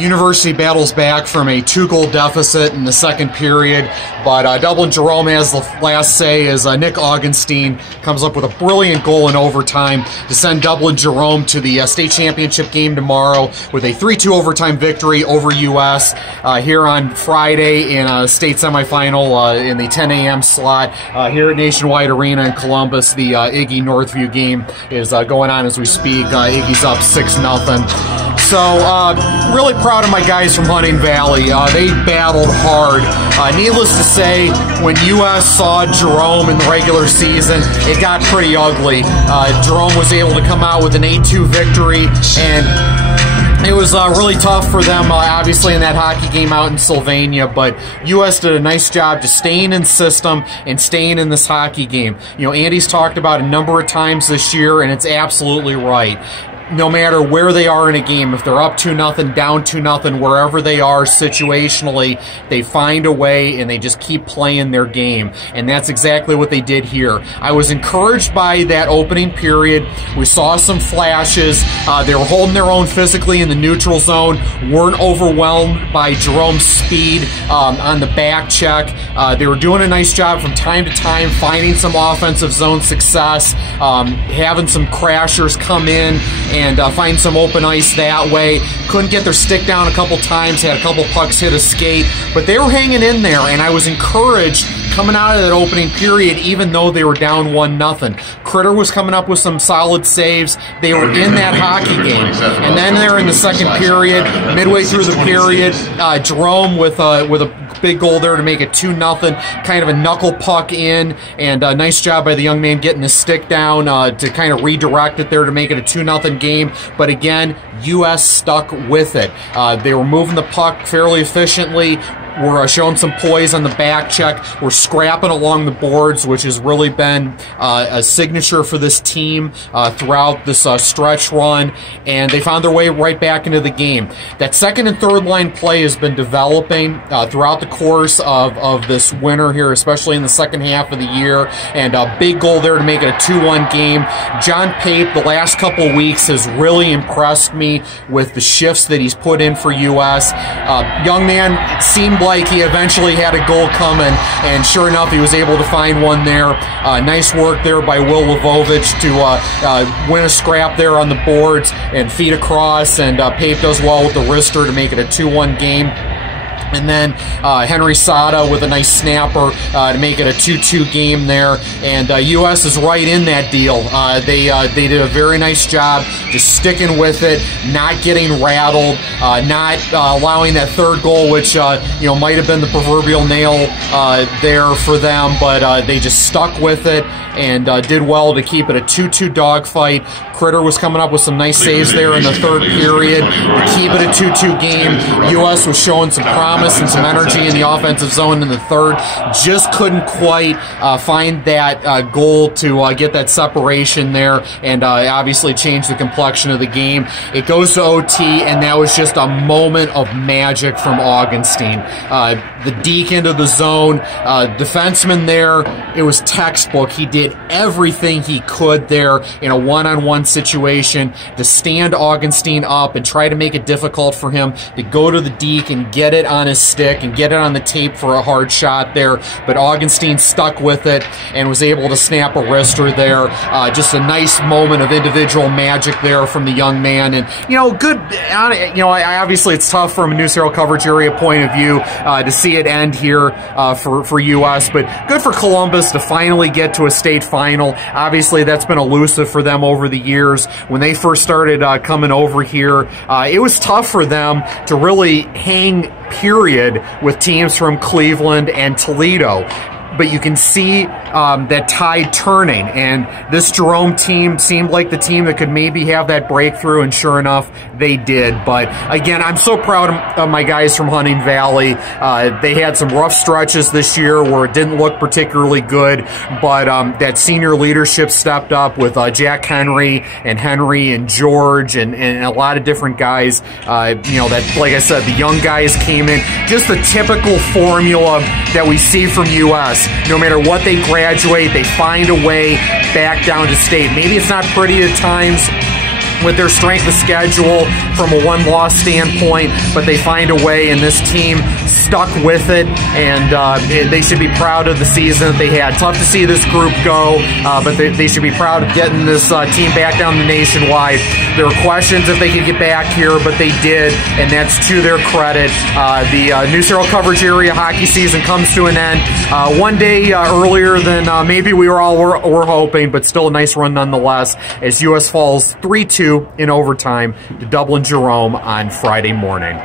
University battles back from a 2-goal deficit in the second period, but Dublin Jerome has the last say as Nick Augustine comes up with a brilliant goal in overtime to send Dublin Jerome to the state championship game tomorrow with a 3-2 overtime victory over US here on Friday in a state semifinal in the 10 a.m. slot here at Nationwide Arena in Columbus. The Iggy Northview game is going on as we speak. Iggy's up 6-0. So, really proud of my guys from Hunting Valley. They battled hard. Needless to say, when US saw Jerome in the regular season, it got pretty ugly. Jerome was able to come out with an 8-2 victory, and it was really tough for them, obviously, in that hockey game out in Sylvania, but US did a nice job just staying in system and staying in this hockey game. You know, Andy's talked about a number of times this year, and it's absolutely right. No matter where they are in a game, if they're up 2-0, down 2-0, wherever they are situationally, they find a way and they just keep playing their game. And that's exactly what they did here. I was encouraged by that opening period. We saw some flashes. They were holding their own physically in the neutral zone, weren't overwhelmed by Jerome's speed on the back check. They were doing a nice job from time to time, finding some offensive zone success, having some crashers come in and find some open ice that way. Couldn't get their stick down a couple times, had a couple pucks hit a skate, but they were hanging in there, and I was encouraged coming out of that opening period, even though they were down 1-0. Critter was coming up with some solid saves. They were in that hockey game. And then there in the second period, midway through the period, Jerome with a big goal there to make it 2-0, kind of a knuckle puck in, and a nice job by the young man getting his stick down to kind of redirect it there to make it a 2-0 game. But again, US stuck with it. They were moving the puck fairly efficiently. We're showing some poise on the back check. We're scrapping along the boards, which has really been a signature for this team throughout this stretch run, and they found their way right back into the game. That second and third line play has been developing throughout the course of this winter here, especially in the second half of the year, and a big goal there to make it a 2-1 game. John Pape, the last couple of weeks, has really impressed me with the shifts that he's put in for US. Young man seemed like he eventually had a goal coming, and sure enough, he was able to find one there. Nice work there by Will Lvovich to win a scrap there on the boards and feed across, and Pape does well with the wrister to make it a 2-1 game. And then Henry Sada with a nice snapper to make it a 2-2 game there. And US is right in that deal. They did a very nice job just sticking with it, not getting rattled, not allowing that third goal, which might have been the proverbial nail there for them, but they just stuck with it and did well to keep it a 2-2 dogfight. Critter was coming up with some nice saves there in the third period to keep it a 2-2 game. US was showing some promise and some energy in the offensive zone in the third. Just couldn't quite find that goal to get that separation there and obviously change the complexion of the game. It goes to OT, and that was just a moment of magic from Augustine. The deke into the zone, defenseman there, it was textbook. He did everything he could there in a one-on-one situation to stand Augustine up and try to make it difficult for him to go to the deke and get it on his stick and get it on the tape for a hard shot there. But Augustine stuck with it and was able to snap a wrister there. Just a nice moment of individual magic there from the young man. And, good, obviously it's tough from a News-Herald coverage area point of view to see it end here for US, but good for Columbus to finally get to a state final. Obviously, that's been elusive for them over the years. When they first started coming over here, it was tough for them to really hang, period, with teams from Cleveland and Toledo. But you can see that tide turning, and this Jerome team seemed like the team that could maybe have that breakthrough, and sure enough, they did. But again, I'm so proud of my guys from Hunting Valley. They had some rough stretches this year where it didn't look particularly good, but that senior leadership stepped up with Jack Henry and George and a lot of different guys. That, like I said, the young guys came in. Just the typical formula that we see from US. No matter what they graduate, they find a way back down to state. Maybe it's not pretty at times, with their strength of schedule from a one-loss standpoint, but they find a way, and this team stuck with it, and they should be proud of the season that they had. Tough to see this group go, but they should be proud of getting this team back down to nationwide. There were questions if they could get back here, but they did, and that's to their credit. The News-Herald coverage area hockey season comes to an end one day earlier than maybe we were all were hoping, but still a nice run nonetheless, as US falls 3-2 in overtime to Dublin Jerome on Friday morning.